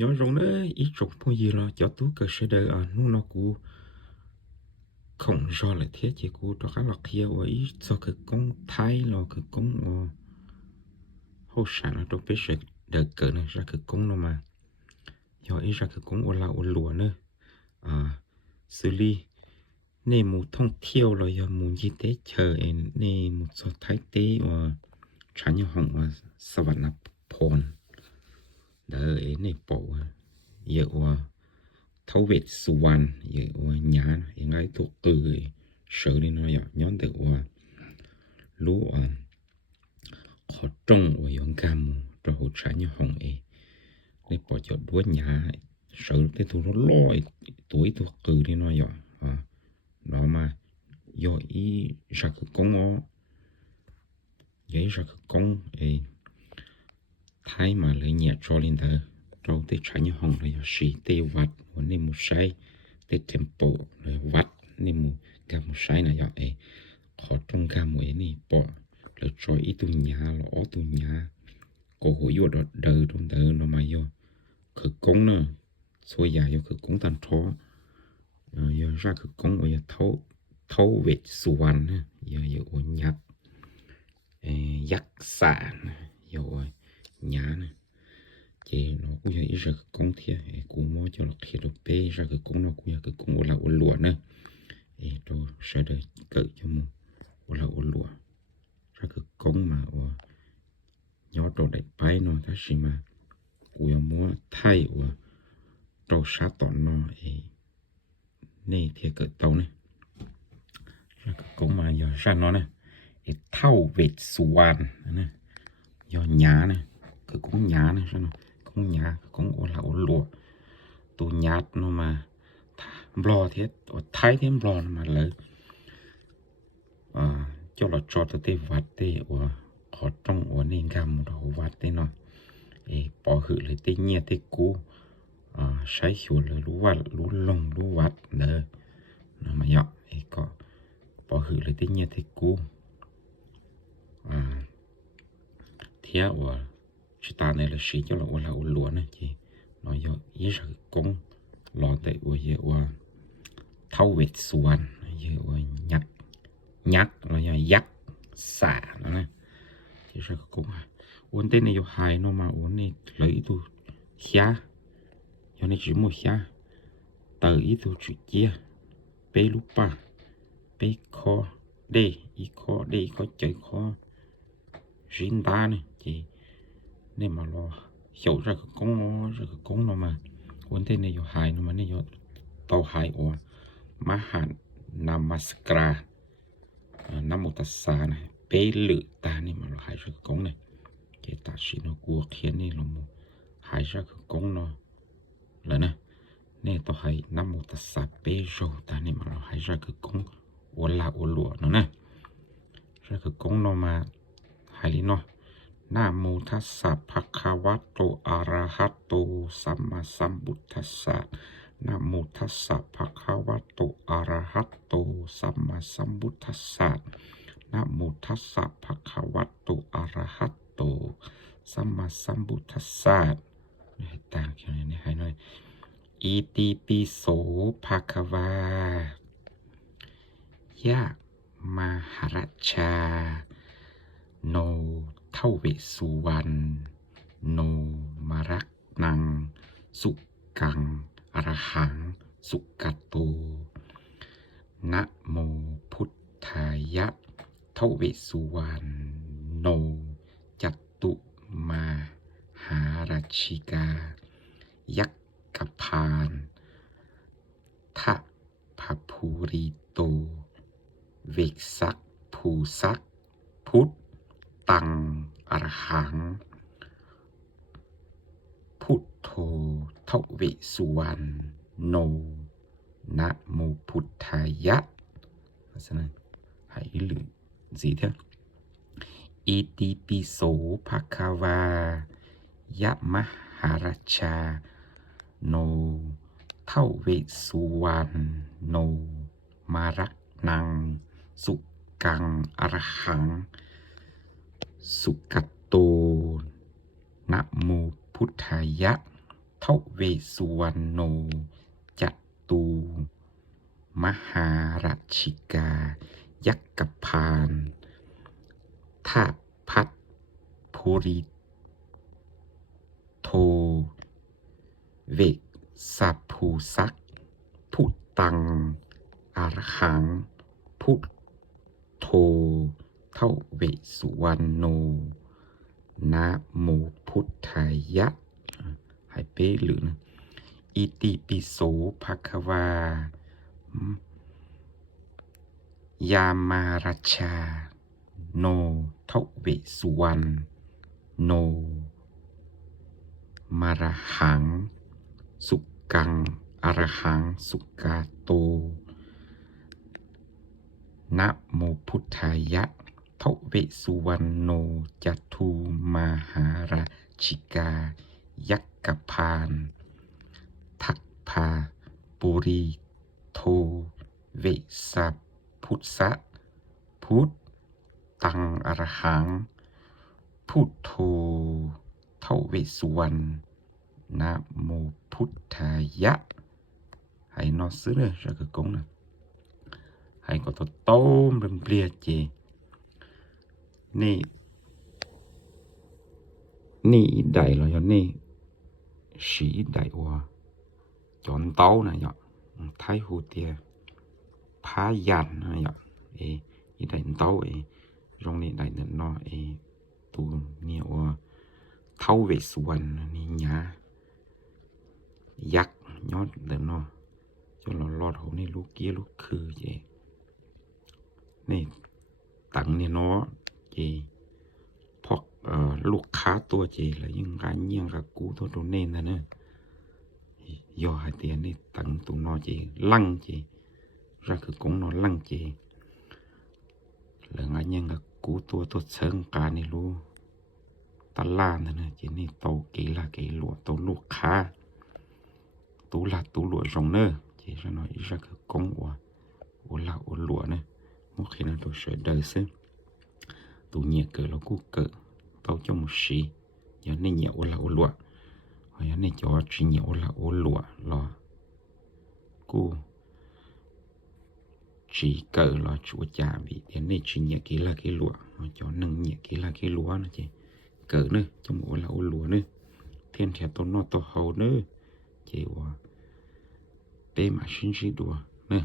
有种呢一种朋友了叫都个是的啊弄那股空着了贴结果多个落去我一做个公台了个公我好闪了都必须的个呢是个公了嘛有一是个公我老我裸呢啊xử lý nên một thông thiêu rồi giờ muốn gì tế chờ nên một số thái tế và trả như hồng và sắp nạp phồn đợi nên bộ giờ thấu vết suan giờ nhà ngay thuộc sở đi nó nhóm được lúa họ trông và yon cam rồi hỗ trợ như hồng nên bỏ cho đuối nhà sở cái thu nó lôi tuổi thuộc đi nó nó mà do ý ra cái công nó vậy ra cái công thái mà lấy nhẹ cho lên thờ rồi tới trái như hồng là sĩ tê vặt và nên một sai tê tempo rồi vặt nên một cam một sai này vậy khó trong cam ấy này bỏ rồi cho ý tu nhà lõ tu nhà cổ hội vô đó đời trong đời nó mà vô cái công nữa xôi dài vô cái công tan thó giờ ra cái công ở thấu vết suan giờ nhạcยักษ์สารอยู่หยานะเจเนาะกูอยากอีจะกงเทียกูมอจะหลอกเทียดเป้จะกงเนาะกูอยากกงโอลาโอลัวนะตัวเสดเกิดอยู่มูโอลาโอลัวจะกงมาว่ายอดดอกได้ไปเนาะถ้าสิมากูอยากมัวไทยว่าตอชาตอนเนาะนี่เทียเกิดเตานะจะกงมาอย่าซั่นเนาะนะเท่าเวทสุวรรณนะยอหยานะคือคงหยานะใช่เนาะคงหยาคงโอลาโอลัวตัวหยาดเนาะมาบลอเทศไทยเทมบลอมาเลยเจ้าละจอดเตวัดเตว่าขอต้องโอนี่กำเราวัดเตเนาะปอหือเลยเตเงียเตกูใช้หิวเลยรู้วัดรู้ลงรู้วัดเด้อเนาะมาเยาะก็ปอหือเลยเตเงียเตกูthế và chỉ ta này là sĩ cho là lúa này chị nó do ý sự công lo tại và thâu vết suan và nhắc nó doยักษ์xả nó này thì sự công uốn tên này do hai nó mà uốn này lấy tu khía do này chỉ một khía từ ý tu chữ chia bê lúc ba bê kho đây ý kho đây có chơi kho riêng ta này chị nên mà lo hiểu ra cái công nó mà vấn đề này có hai nó mà này có tàu hai or mahan namaskara nam tassa này bê lự ta này mà lo hai cái công này cái ta chỉ nó cua khiến này là một hai cái công nó là nè nên tàu hai nam tassa bê râu ta này mà lo hai cái công ola olua nó nè ra cái công nó mà hai lý nóนะโมทัสสะภะคะวะโตอะระหะโตสัมมาสัมพุทธัสสะนะโมทัสสะภะคะวะโตอะระหะโตสัมมาสัมพุทธัสสะนะโมทัสสะภะคะวะโตอะระหะโตสัมมาสัมพุทธัสสะให้ต่างกันนี่ให้หน่อยอิติปิโสภะคะวายะมหราชาโนเท่าเวสุวรรณโนมารักนังสุกังอรหังสุกัตโตนะโมพุทธายะเท่าเวสุวรรณโนจัตตุมาหาราชิกายักกพานทะพภูริโตเวกสักภูสักพุทธตังอรหังพุทโธทวิสุวรรณโนนะโมพุทธายะเพราะฉะนั้นให้หรือสิเถอะอิติปิโสภะคะวายะมหาราชาโนเท่าเวสุวรรณโนมารักนังสุกังอรหังสุกัตโตนะโมพุทธายะ ทเวสสุวรรณโนจตุมหาราชิกายักกพานทาพัทภูริโทเวกสัพภูสักพุตังอรหังพุทโธเทเวสสุวรรณโนนะโมพุทธายะให้เป๊ะหรือนะอิติปิโสภควายามารัชชาโนทเวสสุวรรณโนมารหังสุกังอรหังสุกาโตนะโมพุทธายะทเวสสุวรรณโนจัตุมหาราชิกายักกพานทักพาปุริโทเวสัพพุทธะพุทตังอรหังพุทโธเทเวสสุวรรณนะโมพุทธายะให้นอซื้อเลยจะกงนะให้ก็ต้มเปลี่ยเจนี่ได้แล้วยนี่สีได้ว่าจอนเต้านะยะไทยหูเตียพายันนะยะอีได้เต้าตรงนี้ได้เนาะตูเนี่ยว่าเทเวสสุวรรณนี่หยายักษ์ยอดเนาะจนเราลอดหูนี่ลูกเกี้ยลูกคือเจนี่ตังเนี่ยเนาะเจพวกลูกค้าตัวเจแล้วยังการเยี่ยงกับกูตัวเน่นนะเนอะย่อให้เตียนี่ตังตัวนอเจลั่งเจรักคือกงนอลั่งเจแล้วงานเยี่ยงกับกูตัวเชิงการนี่รู้ตลาดนะเจนี่โตเกละเกลัวโตลูกค้าตูละตูหลวจงเนอเจจะน้อยรักคือกงว่าละหลวนะโอเคนะตัวเฉยเดินซึตูเนี่ยเกิดแล้วกูเกิดเต้าจมูกสีอย่างนี้เนี่ยละหลวอย่างนี้จอจีเนี่ยละหลวรอกูchỉ cỡ là chúa cha bị đến đây chỉ nhẹ kỹ là cái lúa mà cho nâng nhẹ kỹ là cái lúa nữa chứ cỡ nữa trong mỗi là ô lúa nữa thiên theo tôi nó tôi hầu nữa chỉว่าเป้มาชิ้นๆดัวเนี่ย